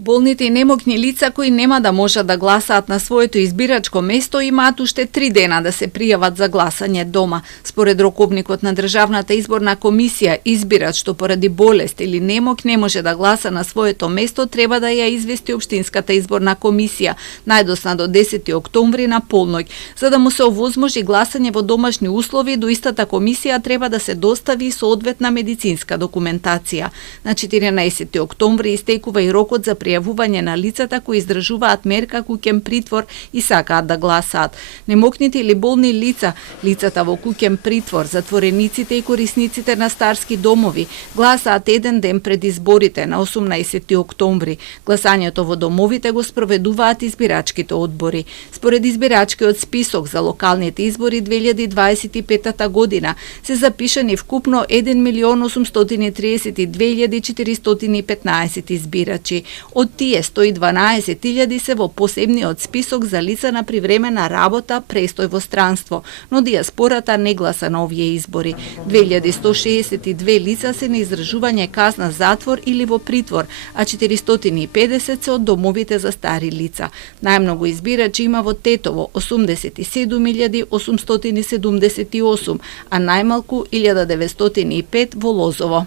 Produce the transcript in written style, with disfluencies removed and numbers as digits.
Болните и немокни лица кои нема да можат да гласаат на своето избирачко место имаат уште 3 дена да се пријават за гласање дома. Според роковникот на Државната изборна комисија, избирач што поради болест или немок не може да гласа на своето место треба да ја извести општинската изборна комисија најдосна до 10 октомври на полноќ. За да му се овозможи гласање во домашни услови, до истата комисија треба да се достави соодветна медицинска документација. На 14 октомври истекува и рокот за пријавување на лицата кои издржуваат мерка куќен притвор и сакаат да гласаат. Немокните или болни лица, лицата во куќен притвор, затворениците и корисниците на старски домови гласаат еден ден пред изборите на 18 октомври. Гласањето во домовите го спроведуваат избирачките одбори. Според избирачкиот список за локалните избори 2025 година се запишани вкупно 1.832.415 избирачи. Од тие 112.000 се во посебниот список за лица на привремена работа, престој во странство, но дијаспората не гласа на овие избори. 2162 лица се на издржување казна затвор или во притвор, а 450 се од домовите за стари лица. Најмногу избирачи има во Тетово 87.878, а најмалку 1905 во Лозово.